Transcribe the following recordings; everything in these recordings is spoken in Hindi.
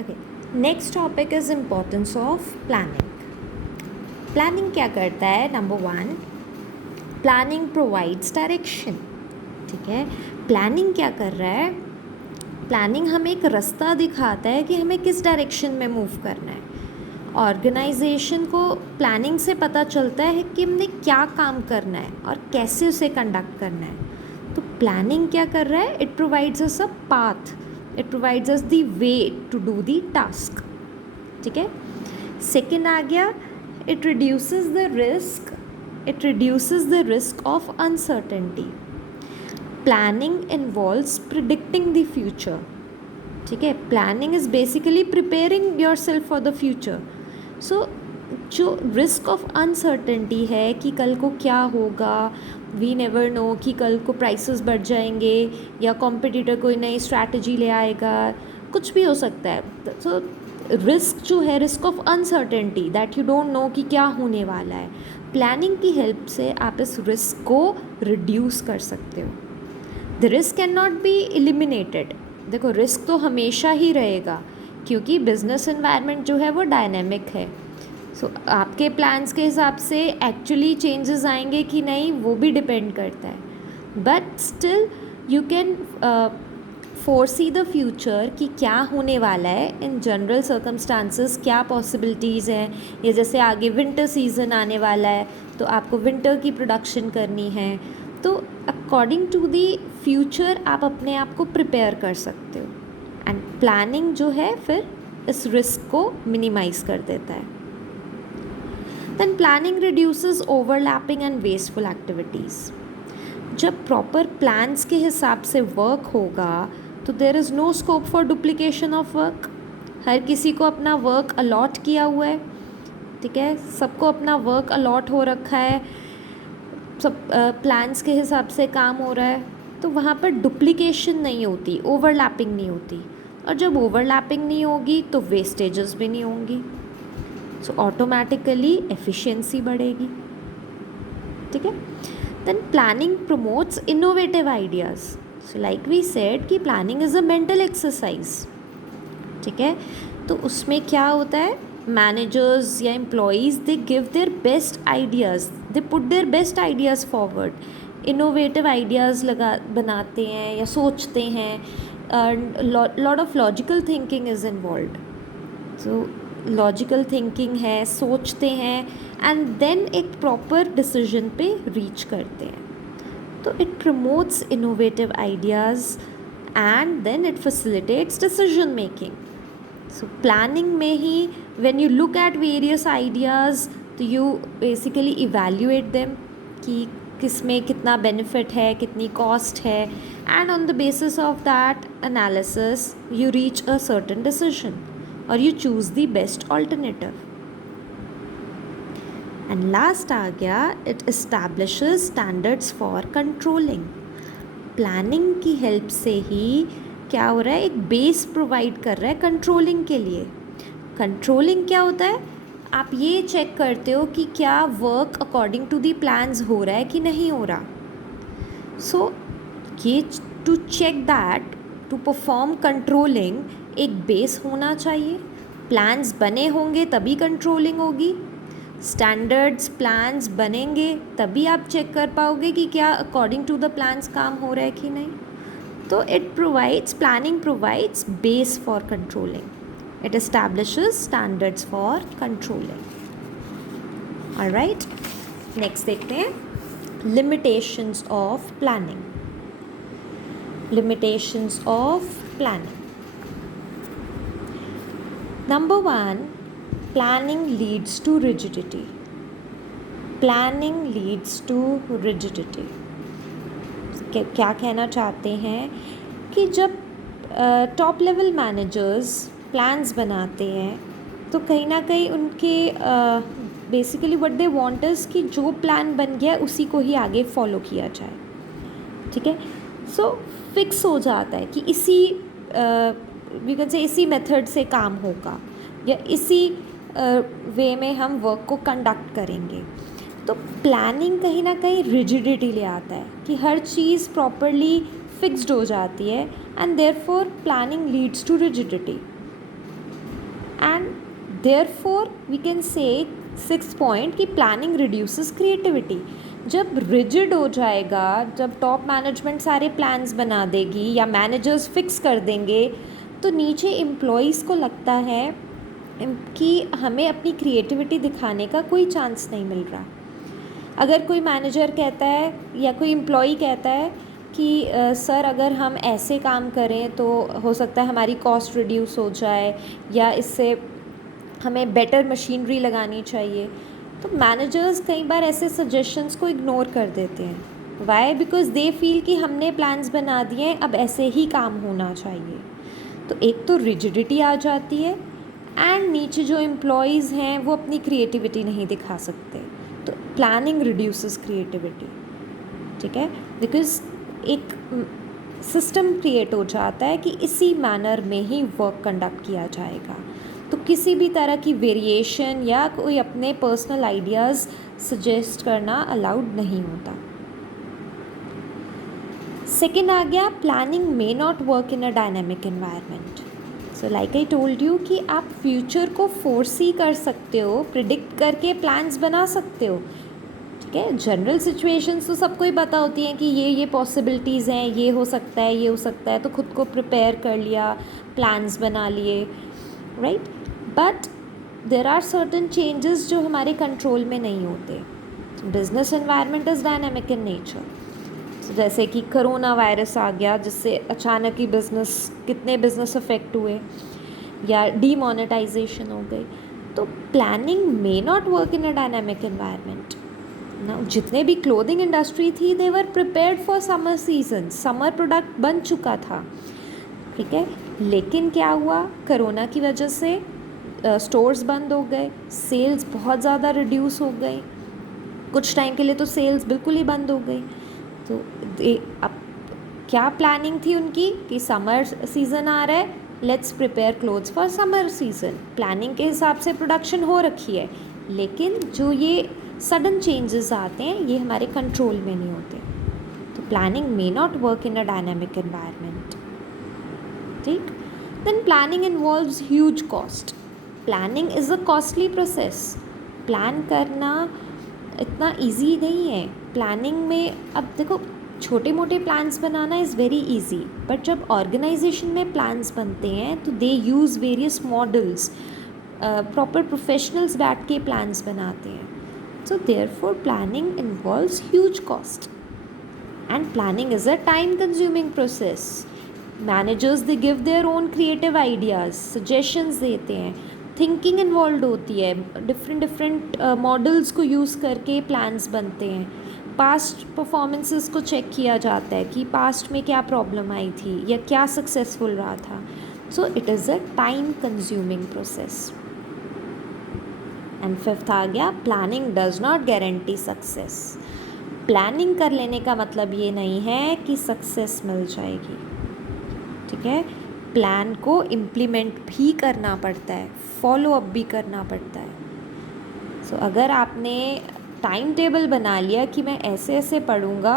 Okay, next topic is importance of planning. Planning क्या करता है? Number 1, planning provides direction. ठीक है, प्लानिंग क्या कर रहा है? प्लानिंग हमें एक रास्ता दिखाता है कि हमें किस डायरेक्शन में मूव करना है। ऑर्गेनाइजेशन को प्लानिंग से पता चलता है कि हमने क्या काम करना है और कैसे उसे कंडक्ट करना है। तो प्लानिंग क्या कर रहा है? It provides us a path, it provides us the way to do the task. ठीक है, सेकेंड आ गया, it reduces the risk of uncertainty. Planning involves predicting the future. ठीक है, planning is basically preparing yourself for the future. So जो रिस्क ऑफ अनसर्टेनिटी है कि कल को क्या होगा, वी नेवर नो कि कल को प्राइसेस बढ़ जाएंगे या कॉम्पिटिटर कोई नई स्ट्रैटेजी ले आएगा, कुछ भी हो सकता है। सो रिस्क जो है, risk of uncertainty, that you don't know कि क्या होने वाला है, प्लानिंग की हेल्प से आप इस रिस्क को रिड्यूस कर सकते हो। The risk can not be eliminated. देखो, रिस्क तो हमेशा ही रहेगा क्योंकि बिजनेस एनवायरनमेंट जो है वो डायनेमिक है। सो आपके प्लान्स के हिसाब से एक्चुअली चेंजेस आएंगे कि नहीं, वो भी डिपेंड करता है। But still you can foresee the future कि क्या होने वाला है इन जनरल सर्कमस्टांसेस, क्या पॉसिबिलिटीज़ हैं। या जैसे आगे विंटर सीजन आने वाला है तो आपको विंटर की प्रोडक्शन करनी है, तो अकॉर्डिंग टू दी फ्यूचर आप अपने आप को प्रिपेयर कर सकते हो। एंड प्लानिंग जो है फिर इस रिस्क को मिनिमाइज कर देता है। Then planning reduces overlapping and wasteful activities. जब प्रॉपर प्लान्स के हिसाब से वर्क होगा तो there is no scope for duplication of work. हर किसी को अपना वर्क अलॉट किया हुआ है। ठीक है, सबको अपना वर्क अलॉट हो रखा है, सब प्लान्स के हिसाब से काम हो रहा है, तो वहाँ पर डुप्लीकेशन नहीं होती, ओवरलैपिंग नहीं होती। और जब ओवरलैपिंग नहीं होगी तो वेस्टेजेस भी नहीं होंगी। सो ऑटोमेटिकली एफिशिएंसी बढ़ेगी। ठीक है, then planning promotes innovative ideas. So like we said कि planning is a mental exercise. ठीक है, तो उसमें क्या होता है, मैनेजर्स या employees they give their best ideas, they put their best ideas forward, innovative ideas बनाते हैं या सोचते हैं। Lot of logical thinking is involve. तो लॉजिकल थिंकिंग है, सोचते हैं एंड देन एक प्रॉपर डिसीजन पे रीच करते हैं। तो it promotes innovative ideas and then it facilitates decision making. So planning में ही when you look at various ideas तो यू बेसिकली इवैल्यूएट देम कि किस में कितना बेनिफिट है, कितनी कॉस्ट है, and on the basis of that analysis you reach a certain decision और you choose the best alternative. And last आ गया, it establishes standards for controlling. Planning की हेल्प से ही क्या हो रहा है, एक बेस प्रोवाइड कर रहा है कंट्रोलिंग के लिए। कंट्रोलिंग क्या होता है? आप ये चेक करते हो कि क्या work according to the plans हो रहा है कि नहीं हो रहा। सो ये to check that, to perform controlling, एक बेस होना चाहिए। प्लान्स बने होंगे तभी कंट्रोलिंग होगी, स्टैंडर्ड्स प्लान्स बनेंगे तभी आप चेक कर पाओगे कि क्या अकॉर्डिंग टू द प्लान्स काम हो रहा है कि नहीं। तो planning provides base for controlling, it establishes standards for controlling. Alright, next देखते हैं limitations of planning. Limitations of planning. Number 1, planning leads to rigidity. Planning leads to rigidity. क्या कहना चाहते हैं कि जब टॉप लेवल मैनेजर्स प्लान्स बनाते हैं तो कहीं ना कहीं उनके basically what they want is कि जो प्लान बन गया उसी को ही आगे फॉलो किया जाए। ठीक है, सो फिक्स हो जाता है कि इसी वी कैन से इसी मेथड से काम होगा या इसी वे में हम वर्क को कंडक्ट करेंगे। तो प्लानिंग कहीं ना कहीं रिजिडिटी ले आता है कि हर चीज़ प्रॉपरली फिक्स्ड हो जाती है and therefore planning leads to rigidity. Therefore we can say 6th point कि प्लानिंग रिड्यूसेस क्रिएटिविटी। जब रिजिड हो जाएगा, जब टॉप मैनेजमेंट सारे प्लान्स बना देगी या मैनेजर्स फिक्स कर देंगे, तो नीचे एम्प्लॉयज़ को लगता है कि हमें अपनी क्रिएटिविटी दिखाने का कोई चांस नहीं मिल रहा। अगर कोई मैनेजर कहता है या कोई एम्प्लॉई कहता है कि सर अगर हम ऐसे काम करें तो हो सकता है हमारी कॉस्ट रिड्यूस हो जाए, या इससे हमें बेटर मशीनरी लगानी चाहिए, तो मैनेजर्स कई बार ऐसे सजेशंस को इग्नोर कर देते हैं। वाई? बिकॉज दे फील कि हमने प्लान्स बना दिए हैं, अब ऐसे ही काम होना चाहिए। तो एक तो रिजिडिटी आ जाती है, एंड नीचे जो एम्प्लॉयज़ हैं वो अपनी क्रिएटिविटी नहीं दिखा सकते। तो प्लानिंग रिड्यूसेस क्रिएटिविटी, ठीक है, बिकॉज एक सिस्टम क्रिएट हो जाता है कि इसी मैनर में ही वर्क कंडक्ट किया जाएगा। तो किसी भी तरह की वेरिएशन या कोई अपने पर्सनल आइडियाज़ सजेस्ट करना अलाउड नहीं होता। सेकेंड आ गया, planning may not work in a dynamic environment. So like I told you कि आप फ्यूचर को फोरसी कर सकते हो, प्रिडिक्ट करके प्लान्स बना सकते हो, ठीक है। जनरल सिचुएशंस तो सबको ही पता होती हैं कि ये पॉसिबिलिटीज़ हैं, ये हो सकता है, ये हो सकता है, तो खुद को प्रिपेयर कर लिया, प्लान्स बना लिए, right. But there are certain changes जो हमारे कंट्रोल में नहीं होते। Business environment is dynamic in nature. जैसे कि कोरोना वायरस आ गया, जिससे अचानक ही कितने बिजनेस अफेक्ट हुए, या डीमोनेटाइजेशन हो गई। तो planning may not work in a dynamic environment ना। जितने भी क्लोथिंग इंडस्ट्री थी, they were prepared for summer season, summer product बन चुका था, ठीक है। लेकिन क्या हुआ, कोरोना की वजह से स्टोर्स बंद हो गए, सेल्स बहुत ज़्यादा रिड्यूस हो गई, कुछ टाइम के लिए तो सेल्स बिल्कुल ही बंद हो गई। तो अब क्या प्लानिंग थी उनकी कि समर सीज़न आ रहा है, let's prepare clothes for summer season. Planning के हिसाब से प्रोडक्शन हो रखी है, लेकिन जो ये सडन चेंजेस आते हैं ये हमारे कंट्रोल में नहीं होते। तो planning may not work in a dynamic environment, ठीक। Then planning involves huge cost. Planning is a costly process. Plan करना इतना ईजी नहीं है। प्लानिंग में अब देखो, छोटे मोटे प्लान्स बनाना इज़ वेरी इजी, बट जब ऑर्गेनाइजेशन में प्लान्स बनते हैं तो they use various models, proper professionals बैठ के प्लान्स बनाते हैं। So therefore planning involves huge cost, and planning is a time consuming process. Managers they give their own creative ideas, suggestions देते हैं, थिंकिंग इन्वॉल्व होती है, डिफरेंट मॉडल्स को यूज़ करके प्लान्स बनते हैं। पास्ट परफॉर्मेंसेस को चेक किया जाता है कि पास्ट में क्या प्रॉब्लम आई थी या क्या सक्सेसफुल रहा था। So it is a time consuming process. And fifth आ गया, planning does not guarantee success. Planning कर लेने का मतलब ये नहीं है कि सक्सेस मिल जाएगी, ठीक है। प्लान को इम्प्लीमेंट भी करना पड़ता है, फॉलो अप भी करना पड़ता है। सो अगर आपने टाइम टेबल बना लिया कि मैं ऐसे ऐसे पढ़ूँगा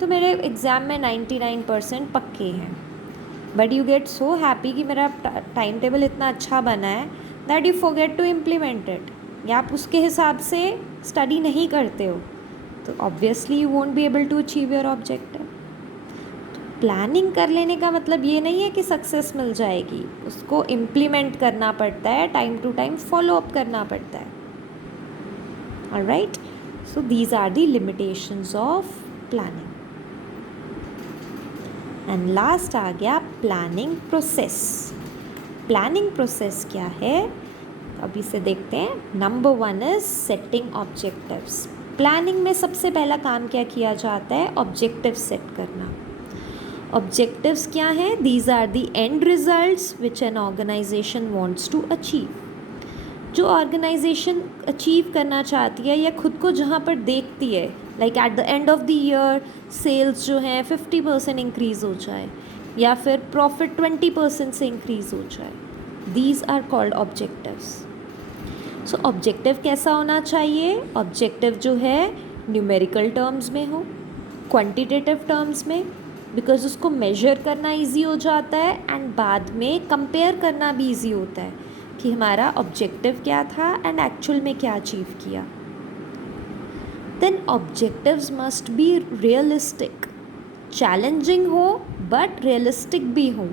तो मेरे एग्ज़ाम में 99% पक्के हैं, but you get so happy कि मेरा टाइम टेबल इतना अच्छा बना है that you forget to implement it, या आप उसके हिसाब से स्टडी नहीं करते हो, तो obviously you won't be able to achieve your objective. Planning कर लेने का मतलब ये नहीं है कि सक्सेस मिल जाएगी, उसको इम्प्लीमेंट करना पड़ता है, time to time follow up करना पड़ता है। Alright, so these are the limitations of planning. And last आ गया प्लानिंग प्रोसेस। प्लानिंग प्रोसेस क्या है, अब इसे देखते हैं। Number 1 is setting objectives. Planning में सबसे पहला काम क्या किया जाता है, ऑब्जेक्टिव सेट करना। ऑब्जेक्टिव्स क्या हैं, these are the end results which an organisation wants to achieve. जो ऑर्गेनाइजेशन अचीव करना चाहती है या खुद को जहाँ पर देखती है, like at the end of the year sales जो हैं 50% इंक्रीज़ हो जाए, या फिर प्रॉफिट 20% से इंक्रीज़ हो जाए, these are called objectives. So objective कैसा होना चाहिए, ऑब्जेक्टिव जो है न्यूमेरिकल टर्म्स में हो, क्वांटिटेटिव टर्म्स में, बिकॉज उसको मेजर करना इजी हो जाता है, एंड बाद में कंपेयर करना भी इजी होता है कि हमारा ऑब्जेक्टिव क्या था एंड एक्चुअल में क्या अचीव किया. Then objectives must be realistic. Challenging हो बट रियलिस्टिक भी हो.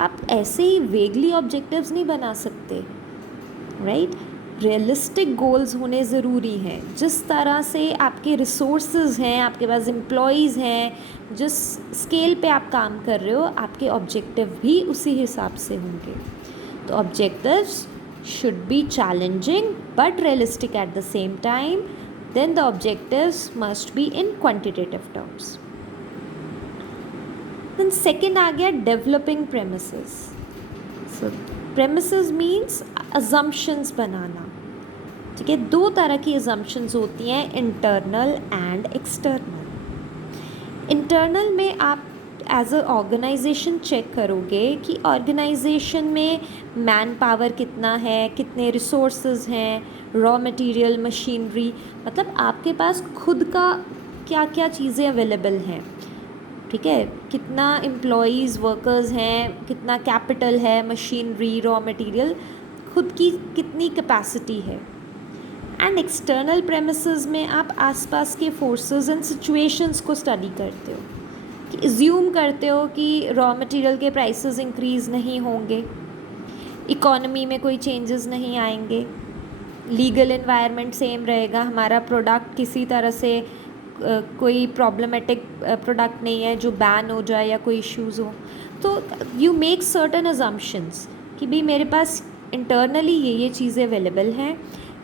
आप ऐसे ही वेगली ऑब्जेक्टिव्स नहीं बना सकते, राइट? रियलिस्टिक गोल्स होने ज़रूरी हैं. जिस तरह से आपके रिसोर्सेज हैं, आपके पास एम्प्लॉयज़ हैं, जिस स्केल पे आप काम कर रहे हो, आपके ऑब्जेक्टिव भी उसी हिसाब से होंगे. तो objectives should be challenging but realistic at the same time. Then the objectives must be in quantitative terms. Then second आ गया developing premises. So premises means assumptions बनाना. ठीक है, दो तरह की अजम्पशंस होती हैं, इंटरनल एंड एक्सटर्नल. इंटरनल में आप एज अ ऑर्गेनाइजेशन चेक करोगे कि ऑर्गेनाइजेशन में मैन पावर कितना है, कितने रिसोर्सेज हैं, रॉ मटेरियल, मशीनरी, मतलब आपके पास खुद का क्या क्या चीज़ें अवेलेबल हैं. ठीक है, कितना एम्प्लॉयज़, वर्कर्स हैं, कितना कैपिटल है, मशीनरी, रॉ मटेरियल, खुद की कितनी कैपेसिटी है. एंड एक्सटर्नल प्रेमिसेस में आप आसपास के फोर्सेस एंड सिचुएशंस को स्टडी करते हो, कि एज्यूम करते हो कि रॉ मटेरियल के प्राइसेस इंक्रीज़ नहीं होंगे, इकोनॉमी में कोई चेंजेस नहीं आएंगे, लीगल एनवायरनमेंट सेम रहेगा, हमारा प्रोडक्ट किसी तरह से कोई प्रॉब्लमेटिक प्रोडक्ट नहीं है जो बैन हो जाए या कोई इश्यूज़ हो. तो यू मेक सर्टन अजम्पशंस कि भाई मेरे पास इंटरनली ये चीज़ें अवेलेबल हैं.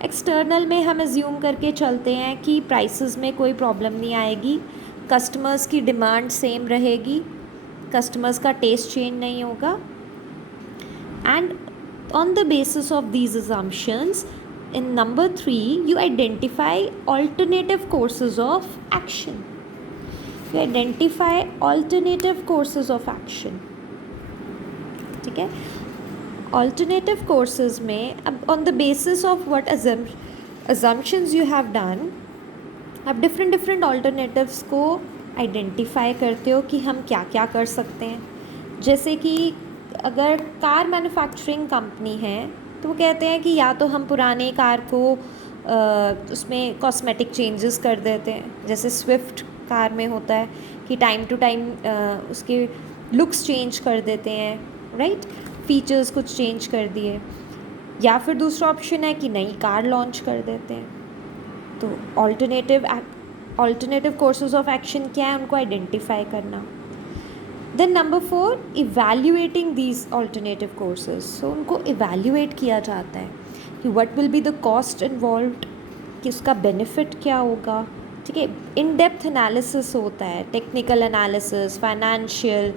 एक्सटर्नल में हम एज्यूम करके चलते हैं कि प्राइसेस में कोई प्रॉब्लम नहीं आएगी, कस्टमर्स की डिमांड सेम रहेगी, कस्टमर्स का टेस्ट चेंज नहीं होगा. And on the basis of these assumptions, in number 3 you identify alternative courses of action. You identify alternative courses of action. ठीक है, alternative courses में अब on the basis of what assumptions you have done, आप different alternatives को identify करते हो कि हम क्या क्या कर सकते हैं. जैसे कि अगर कार मैन्युफैक्चरिंग कंपनी है तो वो कहते हैं कि या तो हम पुराने कार को उसमें कॉस्मेटिक चेंजेस कर देते हैं, जैसे स्विफ्ट कार में होता है कि टाइम टू टाइम उसके लुक्स चेंज कर देते हैं, राइट, फीचर्स कुछ चेंज कर दिए. या फिर दूसरा ऑप्शन है कि नई कार लॉन्च कर देते हैं. तो ऑल्टरनेटिव कोर्सेज ऑफ एक्शन क्या है, उनको आइडेंटिफाई करना. Then number 4, evaluating these alternative courses. So उनको इवैल्यूएट किया जाता है कि what will be the cost involved, कि उसका बेनिफिट क्या होगा. ठीक है, इन डेप्थ एनालिसिस होता है, टेक्निकल एनालिसिस, फाइनेंशियल,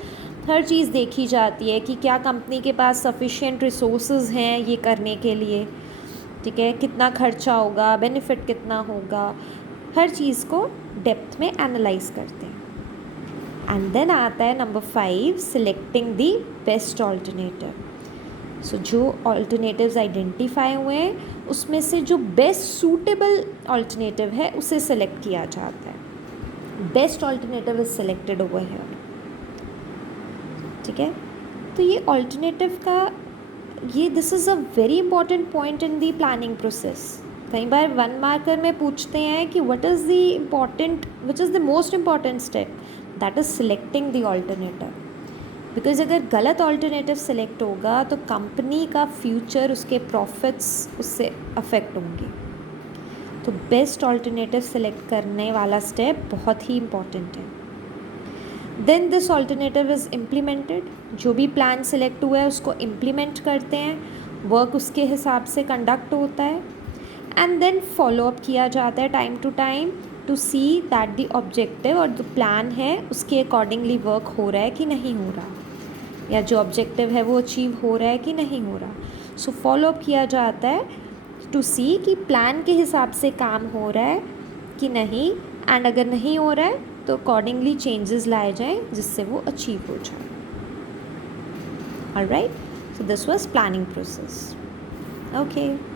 हर चीज़ देखी जाती है कि क्या कंपनी के पास सफिशिएंट रिसोर्सेज हैं ये करने के लिए. ठीक है, कितना खर्चा होगा, बेनिफिट कितना होगा, हर चीज़ को डेप्थ में एनालाइज करते हैं. एंड देन आता है number 5, selecting the best alternative. So जो ऑल्टरनेटिव्स आइडेंटिफाई हुए हैं उसमें से जो बेस्ट सूटेबल ऑल्टरनेटिव है उसे सेलेक्ट किया जाता है. Best alternative is selected over here. ठीक है, तो ये ऑल्टरनेटिव का this is a very important point in the planning process. कई बार 1 मार्कर में पूछते हैं कि which is the most important step, that is selecting the alternative. Because अगर गलत ऑल्टरनेटिव सेलेक्ट होगा तो कंपनी का फ्यूचर, उसके प्रॉफिट्स उससे अफेक्ट होंगे. तो बेस्ट ऑल्टरनेटिव सेलेक्ट करने वाला स्टेप बहुत ही इम्पॉर्टेंट है. Then this alternative is implemented. जो भी प्लान सेलेक्ट हुआ है उसको इम्प्लीमेंट करते हैं, वर्क उसके हिसाब से कंडक्ट होता है. एंड देन फॉलोअप किया जाता है time to time to see that the objective और द प्लान है उसके अकॉर्डिंगली वर्क हो रहा है कि नहीं हो रहा, या जो ऑब्जेक्टिव है वो अचीव हो रहा है कि नहीं हो रहा. सो फॉलोअप किया जाता है टू सी कि प्लान के हिसाब से काम हो रहा है कि नहीं, एंड अगर नहीं हो रहा है तो अकॉर्डिंगली चेंजेस लाए जाएँ जिससे वो अचीव हो जाए. Alright, so this was planning process. Okay.